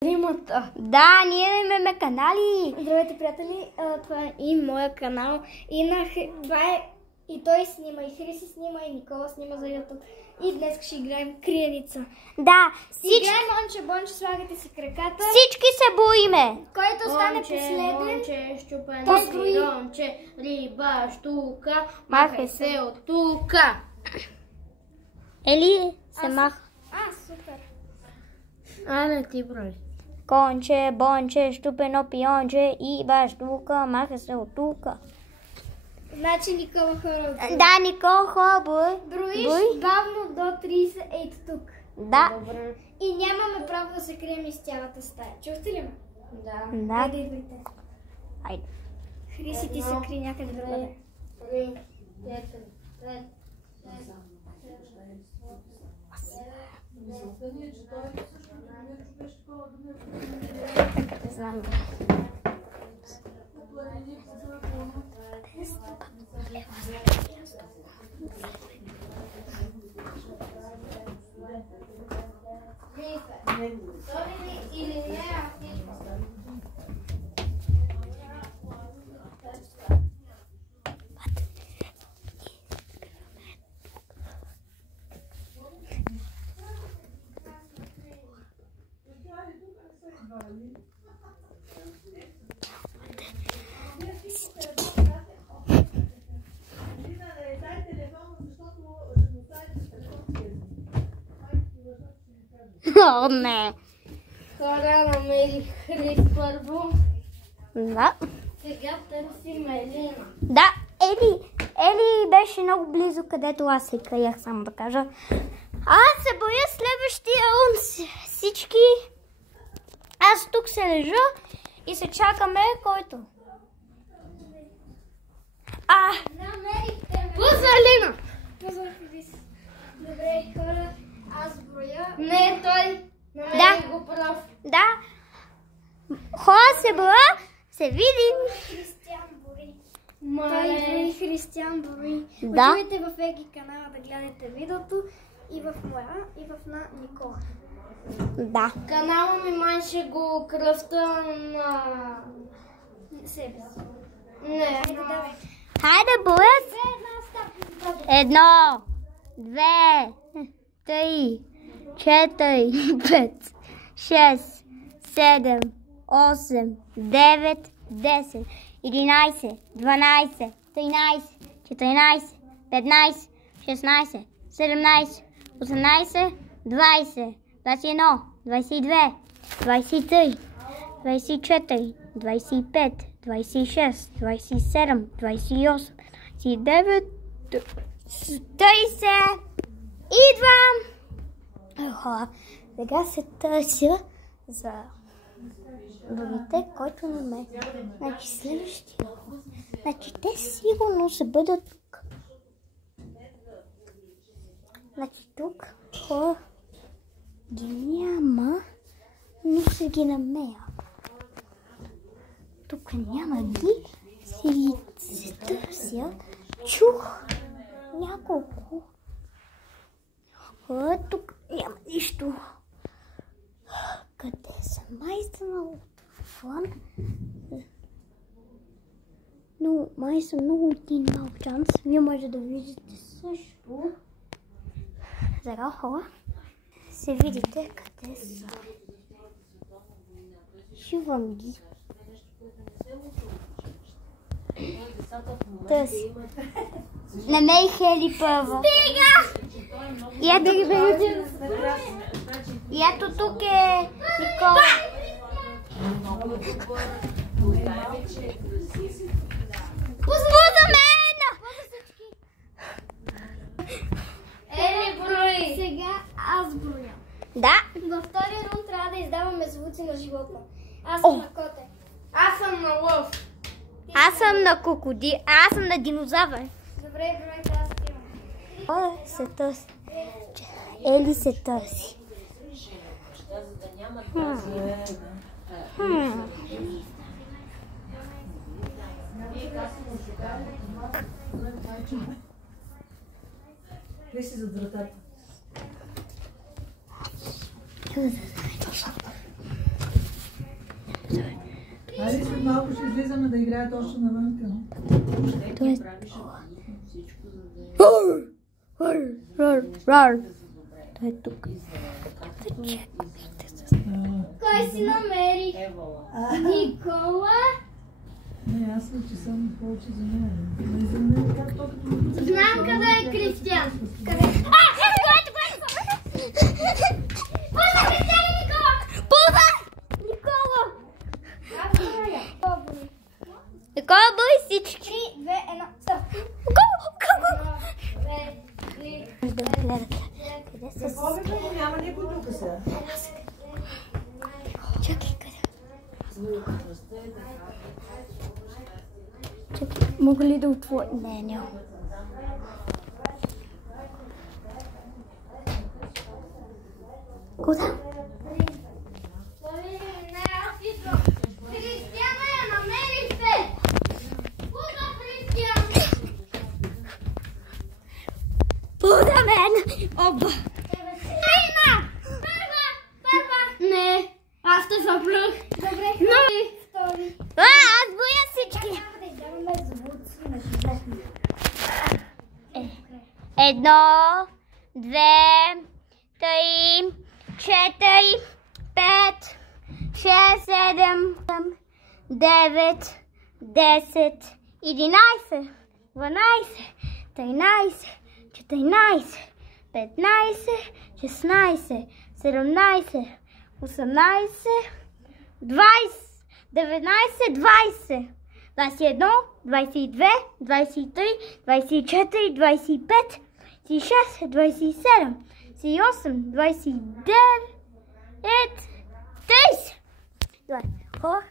Тримата. Да, ние имаме канали. Здравейте, приятели. Това е и моя канал. И той снима, и Хриси снима, и Никола снима за YouTube. И днес ще играем криеница. Да, Играем Монче-Бонче, слагате си краката. всички се боиме. Който остане последен, Монче, щупен, ронче, риба, штука, махай се от тука. Ели се маха. Супер. Абе, ти брой. Конче, бонче, щупено пионче и баштука, маха се от тука. Значи Никола хора. Да, Никола хора, Броиш бавно до 30, ето тук. Да. Добре. И нямаме право да се крием из цялата стая. Чухте ли ме? Да. Хайде, идвайте. Айде. Хриси ти се кри някъде другаде. 3, 4, 5, 6. Не знам. Или не, О, не. Хора, намерих Хрис първо. Да. Сега търсим Елина. Да, Ели беше много близо, където аз се криях, само да кажа. Аз се боя следващия раунд всички. Аз тук се лежа и се чакаме който. намерихте ме. Пусна Елина! Позвах Хрис. Добре, хора, аз броя. Не, той. Намерих го прав. Да. Хора се боя, се видим. Християн Бори. Той Мале. брои Християн Бори. Да. Отивайте в Еги канала да гледате видеото. И в моя, и в на Никола. Да. Канала ми май ще го кръста на... Себе си. Не, Давай. Хайде, боя. Една 1, 2, 3, 4, 5, 6, 7, 8, 9, 10, 11, 12, 13, 14, 15, 16, 17, 18, 20, 21, 22, 23, 24, 25, 26, 27, 28, 29, 30. Идвам! Сега се търся за другите, който не ме. Значи следващия. Значи те сигурно ще бъдат тук. Значи тук хора ги няма, но ще ги намеря. Тук няма ги, се търся. Чух няколко. Тук няма нищо. Къде са? Май съм отвън. Но май съм много един малък шанс. Вие може да видите също. Сега хора. Се видите къде са. Чувам ги. Търси. Намерих Ели първа. Стига! И ето ги видите. И ето тук е Никола. Пусна мен! Ели брои. Сега аз броя. Да. Във втория рунд трябва да издаваме звуци на животно. Аз съм на коте. Аз съм на лъв. Аз съм на крокодил. Аз съм на динозавър. Добре, бройте, аз имам. Се търси. Ели се търси. Къде си зад вратата? Айде след малко ще излизаме да играят още навънка. Той е... Той е тук. Кой си намери? Никола? Не, аз че съм повече за мен. Не за мен, как толкова... Знам къде е Кристиан. Къде? Пуза, Кристиан и Никола! Пуза! Никола! Никола, бъй всички! 3, 2, 1, стоп! Къде са? Повече няма никой тук сега. Чакай, къде? Чакай, мога ли да отворя? Не, няма. Куда? Кристиана я намерихте! Пуза, Кристиан! Пуза мен! Оба! Айна! Първа! Не! Аз те заплюх! Добре, втори! Аз боя всички! Да изгледаме звуци на животни. 1, 2, 3, 4, 5, 6, 7, 9, 10, 11, 12, 13, 14, 15, 16, 17, 18, 20, 19, 20, 21, 22, 23, 24, 25, 26, 27, 28, 29, 30. Добре, хора,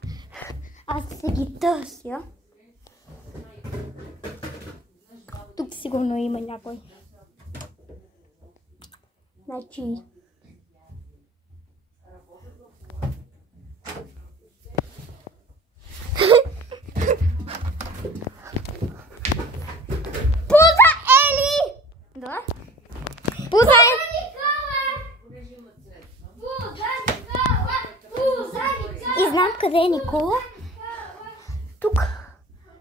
аз се ги търся. Тук сигурно има някой. Значи... Пуза Ели! Да? Пуза Ели! И знам къде е Никола. Тук.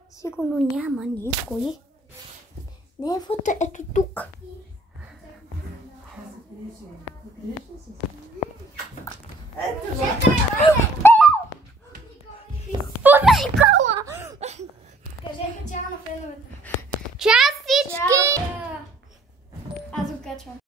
Сигурно няма никой. Не е вътре, ето тук. Ето, Чакай!